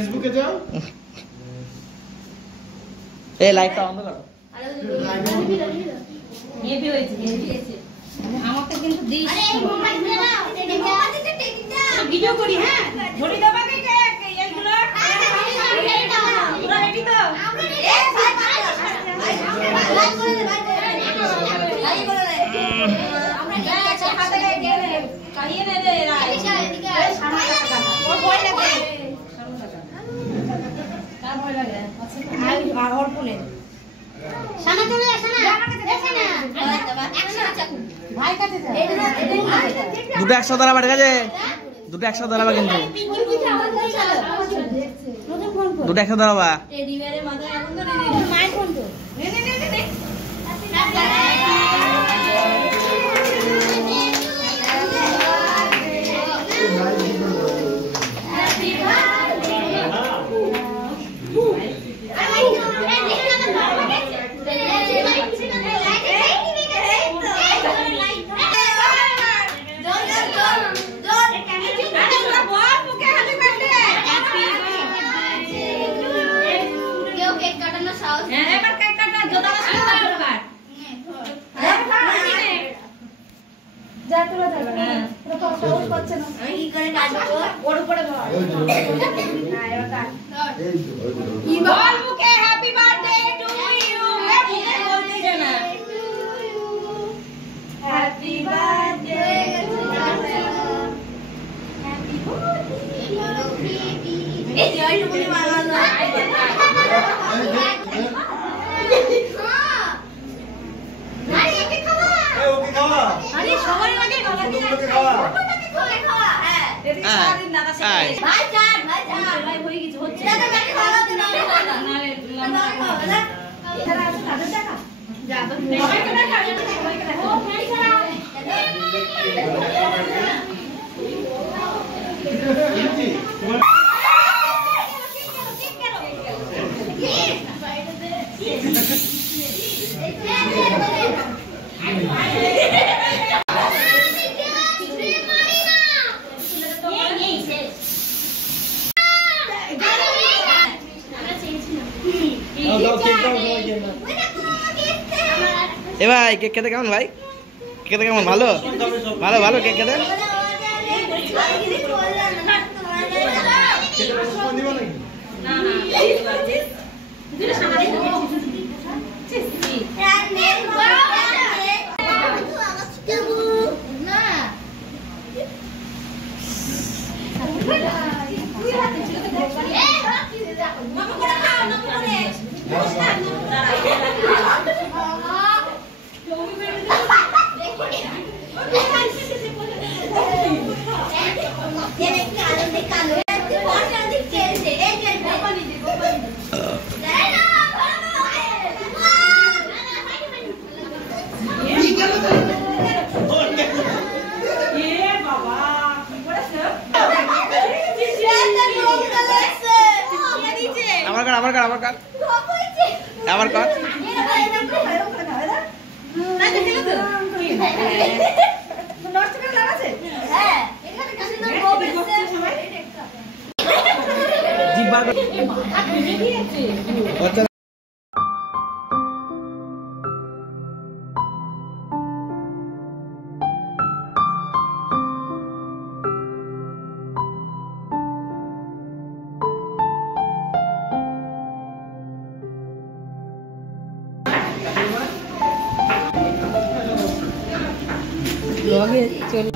ফেসবুকে যাও। এই লাইটটা বন্ধ করো। হেভি হয়েছে, হেভি হয়েছে। আমাকে কিন্তু দিস। আরে এই মোবাইলটা না, ভিডিও করি হ্যাঁ। ধরে দেবা কে এইগুলো? পুরো রেডি তো? আমরা রেডি। লাইক করে দে, লাইক করে দে। আমরা রেডি আছি, হাতে দিয়ে দে। কালিয়ে দে রে। এদিকে ওর ভয় লাগে। কার ভয় লাগে? আর ওর ফোনে সানা চলে আসে না দেখে না একসাথে চাকু ভাই কাছে যা দুটো 100 দাঁড়াবা ঠিক আছে দুটো 100 দাঁড়াবা কিন্তু দুটো 100 দাঁড়াবা টেডি বেয়ারের মাথায় এখন তো মায়ের ফোন তো নে এ ভাই কেক খেতে কেমন ভাই খেতে কেমন ভালো ভালো ভালো কেক খেতে আমার কাট নষ্ট করে লাগাছে হ্যাঁ এখানে কাছে না গোবেছে জিবা আচ্ছা লগে চল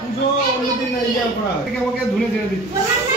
পুজো অন্যদিন ইয়া করা আমাকে ধুনে ছেড়ে দিচ্ছি